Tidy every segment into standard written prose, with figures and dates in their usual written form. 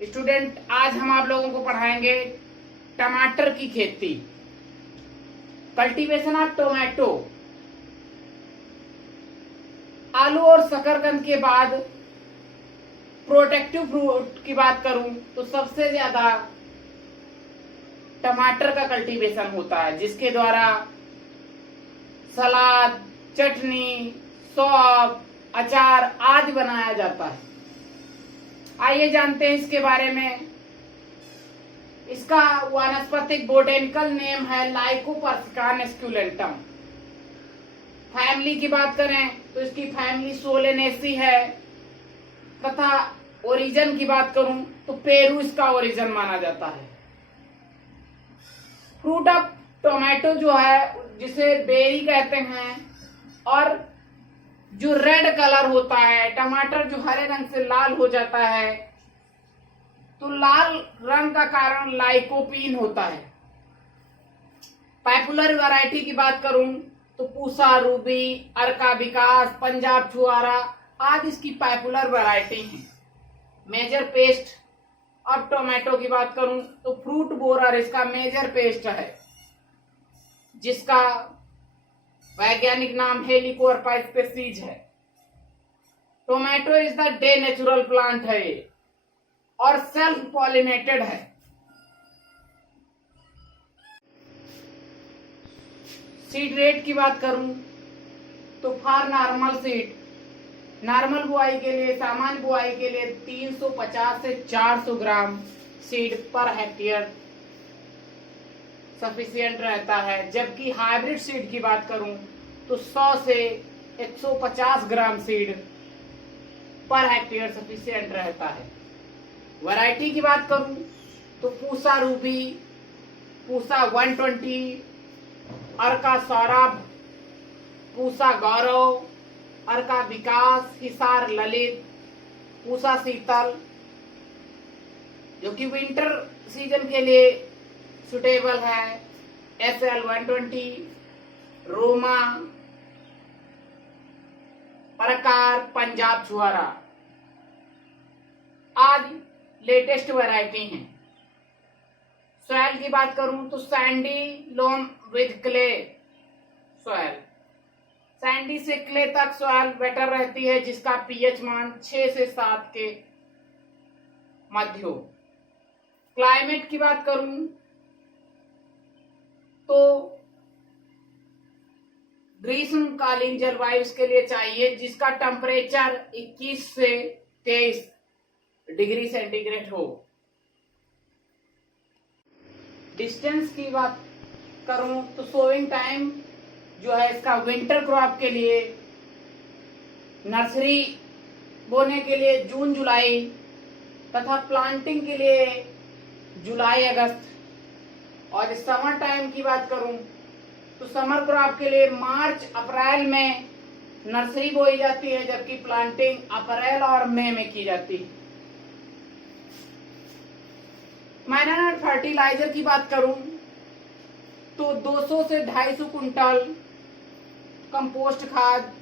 Student, आज हम आप लोगों को पढ़ाएंगे टमाटर की खेती, कल्टीवेशन ऑफ टोमेटो। आलू और शकरकंद के बाद प्रोटेक्टिव फ्रूट की बात करूं तो सबसे ज्यादा टमाटर का कल्टीवेशन होता है, जिसके द्वारा सलाद, चटनी, सॉस, अचार आदि बनाया जाता है। आइए जानते हैं इसके बारे में। इसका वानस्पतिक बोटेनिकल नेम है लाइकोपर्सिका एस्कुलेंटम। फैमिली की बात करें तो इसकी फैमिली सोलेनेसी है, तथा ओरिजिन की बात करूं तो पेरू इसका ओरिजिन माना जाता है। फ्रूट ऑफ टोमेटो जो है, जिसे बेरी कहते हैं, और जो रेड कलर होता है, टमाटर जो हरे रंग से लाल हो जाता है, तो लाल रंग का कारण लाइकोपीन होता है। पॉपुलर वैरायटी की बात करूं तो पूसा, रूबी, अर्का विकास, पंजाब छुआरा आदि इसकी पॉपुलर वैरायटी हैं। मेजर पेस्ट अब टोमेटो की बात करूं तो फ्रूट बोरर इसका मेजर पेस्ट है, जिसका वैज्ञानिक नाम हेलिकोर्पा स्पीसीज है। Tomato is the day natural plant है और सेल्फ पॉलिनेटेड है। सीड रेट की बात करूं तो फॉर नॉर्मल सीड, नॉर्मल बुआई के लिए, सामान्य बुआई के लिए 350 से 400 ग्राम सीड पर हेक्टेयर सफिशियंट रहता है। जबकि हाइब्रिड सीड की बात करूं तो 100 से 150 ग्राम सीड पर हेक्टेयर सफिशियंट रहता है। वैरायटी की बात करूं तो पूसा रूबी, पूसा 120, अर्का सौरभ, पूसा गौरव, अर्का विकास, हिसार ललित, पूसा शीतल, जो कि विंटर सीजन के लिए सुटेबल है, SL 120, रोमा, प्रकार, पंजाब छुआरा आदि लेटेस्ट वैरायटी हैं। सॉइल की बात करूं तो sandy loam with clay soil, sandy से क्ले तक सॉइल बेटर रहती है, जिसका पीएच मान 6 से 7 के मध्य हो। क्लाइमेट की बात करूं तो ग्रीष्मकालीन जलवायु इसके लिए चाहिए, जिसका टेम्परेचर 21 से 23 डिग्री सेंटीग्रेड हो। डिस्टेंस की बात करूं तो सोइंग टाइम जो है इसका विंटर क्रॉप के लिए, नर्सरी बोने के लिए जून जुलाई, तथा प्लांटिंग के लिए जुलाई अगस्त। और समर टाइम की बात करूं तो समर क्रॉप के लिए मार्च अप्रैल में नर्सरी बोई जाती है, जबकि प्लांटिंग अप्रैल और मई में की जाती है। मैनर फर्टिलाइजर की बात करूं तो 200 से 250 कुंटल कंपोस्ट खाद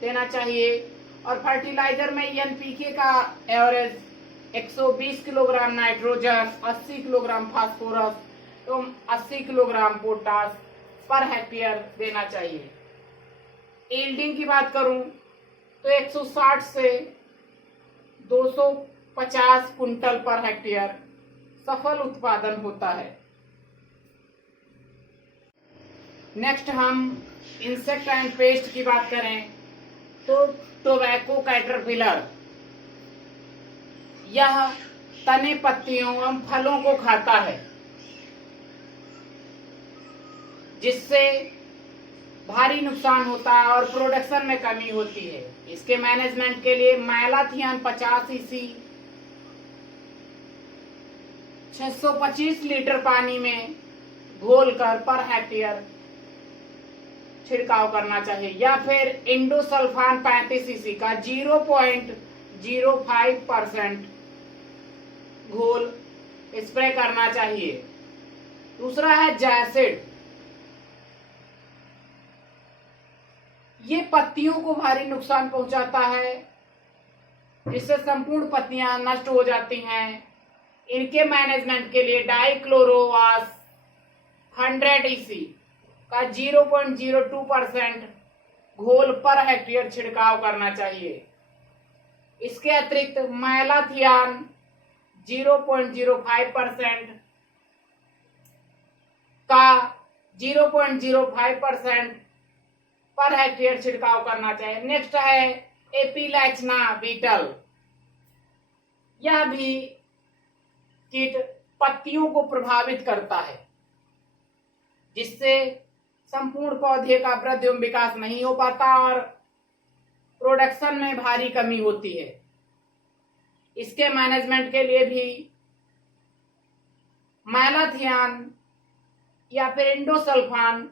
देना चाहिए, और फर्टिलाइजर में एनपीके का average 120 kilogram nitrogen, 80 kilogram phosphorus एवं 80 किलोग्राम पोटास पर हेक्टेयर देना चाहिए। यील्डिंग की बात करूं तो 160 से 250 कुंटल पर हेक्टेयर सफल उत्पादन होता है। नेक्स्ट हम इंसेक्ट एंड पेस्ट की बात करें तो टोबैको कैटरपिलर, यह तने, पत्तियों एवं फलों को खाता है, जिससे भारी नुकसान होता है और प्रोडक्शन में कमी होती है। इसके मैनेजमेंट के लिए मैलाथियन 50 cc 625 लीटर पानी में घोलकर पर हेक्टेयर छिड़काव करना चाहिए, या फिर इंडोसल्फान 35 cc का 0.05% घोल स्प्रे करना चाहिए। दूसरा है जैसिड, ये पत्तियों को भारी नुकसान पहुंचाता है, जिससे संपूर्ण पत्तियां नष्ट हो जाती हैं इनके मैनेजमेंट के लिए डाइक्लोरोवास 100 EC का 0.02% घोल पर हेक्टेयर छिड़काव करना चाहिए। इसके अतिरिक्त मैलाथियान 0.05% का 0.05% पर हेक्टेयर छिड़काव करना चाहिए। नेक्स्ट है एपिलैक्ना बीटल। यह भी कीट पत्तियों को प्रभावित करता है, जिससे संपूर्ण पौधे का वृद्धि एवं विकास नहीं हो पाता और प्रोडक्शन में भारी कमी होती है। इसके मैनेजमेंट के लिए भी मैलाथियान या फिर इंडोसल्फान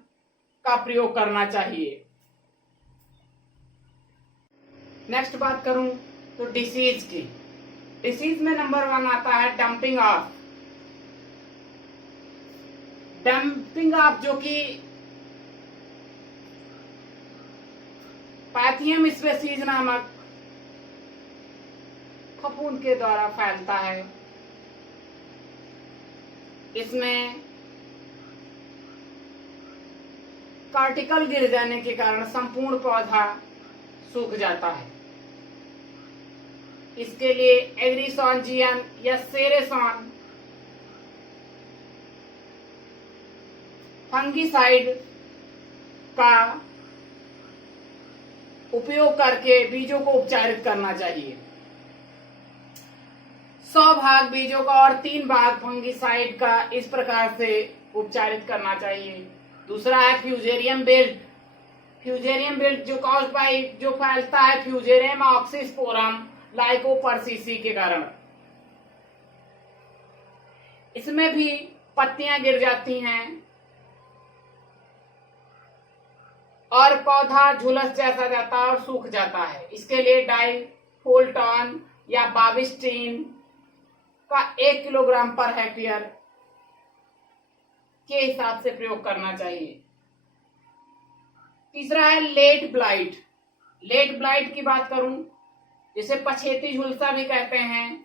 का प्रयोग करना चाहिए। नेक्स्ट बात करूं तो डिसीज की। डिसीज में नंबर 1 आता है डंपिंग ऑफ। डंपिंग ऑफ जो कि पैथियम स्पेसीज नामक फफूंद के द्वारा फैलता है। इसमें कार्टिकल गिर जाने के कारण संपूर्ण पौधा सूख जाता है। इसके लिए एग्रीसोनजियन या सेरेसोन फंगिसाइड का उपयोग करके बीजों को उपचारित करना चाहिए। 100 भाग बीजों का और 3 भाग फंगिसाइड का इस प्रकार से उपचारित करना चाहिए। दूसरा है फ्यूजेरियम बेल्ट। फ्यूजेरियम बेल्ट जो फैलता है फ्यूजेरियम ऑक्सीस्पोरम लाइकोपर्सिसी के कारण। इसमें भी पत्तियां गिर जाती हैं और पौधा झुलस जैसा जाता है और सूख जाता है। इसके लिए डाइफोल्टॉन या बाविस्टीन का 1 किलोग्राम पर हेक्टेयर के हिसाब से प्रयोग करना चाहिए। तीसरा है लेट ब्लाइट। लेट ब्लाइट की बात करूं, जिसे पछेती झुलसा भी कहते हैं,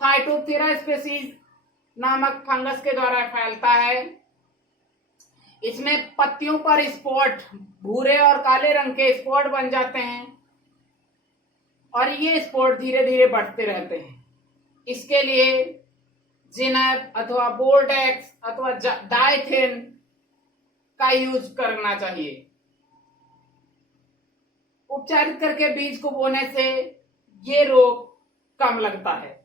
फाइटोप्थेरा स्पीसीज नामक फंगस के द्वारा फैलता है। इसमें पत्तियों पर स्पॉट, भूरे और काले रंग के स्पॉट बन जाते हैं और ये स्पॉट धीरे धीरे बढ़ते रहते हैं। इसके लिए जिनप अथवा बोर्डेक्स अथवा डाइथेन का यूज करना चाहिए। उपचारित करके बीज को बोने से ये रोग कम लगता है।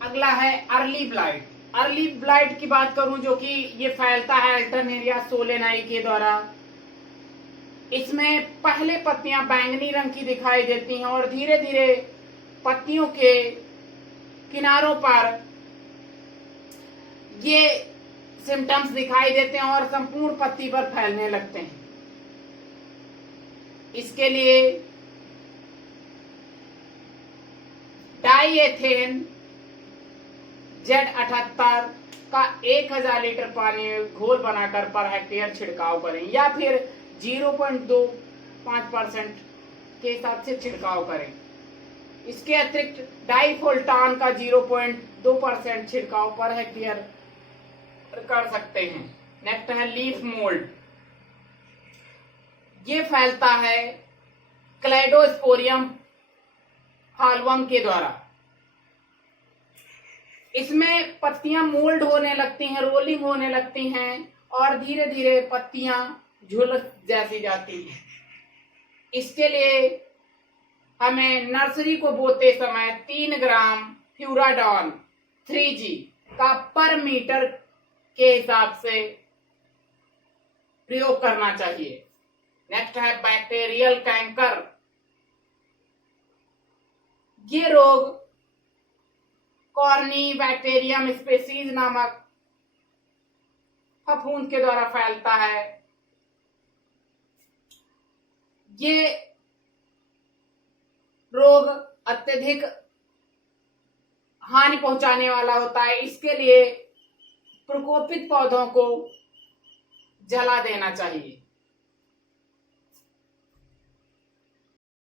अगला है अर्ली ब्लाइट। अर्ली ब्लाइट की बात करूं, जो कि ये फैलता है अल्टरनेरिया सोलेनाई के द्वारा। इसमें पहले पत्तियां बैंगनी रंग की दिखाई देती हैं और धीरे धीरे पत्तियों के किनारों पर ये सिम्टम्स दिखाई देते हैं और संपूर्ण पत्ती पर फैलने लगते हैं। इसके लिए डाइएथेन Z78 का 1000 लीटर पानी में घोल बनाकर पर हेक्टेयर छिड़काव करें या फिर 0.25% के हिसाब से छिड़काव करें। इसके अतिरिक्त डाइफोल्टान का 0.2% छिड़काव पर हेक्टेयर कर सकते हैं। नेक्स्ट है लीफ मोल्ड। ये फैलता है क्लेडोस्पोरियम हाल्वम के द्वारा। इसमें पत्तियां मोल्ड होने लगती हैं, रोलिंग होने लगती हैं और धीरे धीरे पत्तियां झुलस जैसी जाती हैं। इसके लिए हमें नर्सरी को बोते समय 3 ग्राम फ्यूराडॉन 3G का पर मीटर के हिसाब से प्रयोग करना चाहिए। नेक्स्ट है बैक्टीरियल कैंकर। ये रोग कॉर्नी बैक्टीरियम स्पीसीज नामक फफूंद के द्वारा फैलता है। ये रोग अत्यधिक हानि पहुंचाने वाला होता है। इसके लिए प्रकोपित पौधों को जला देना चाहिए।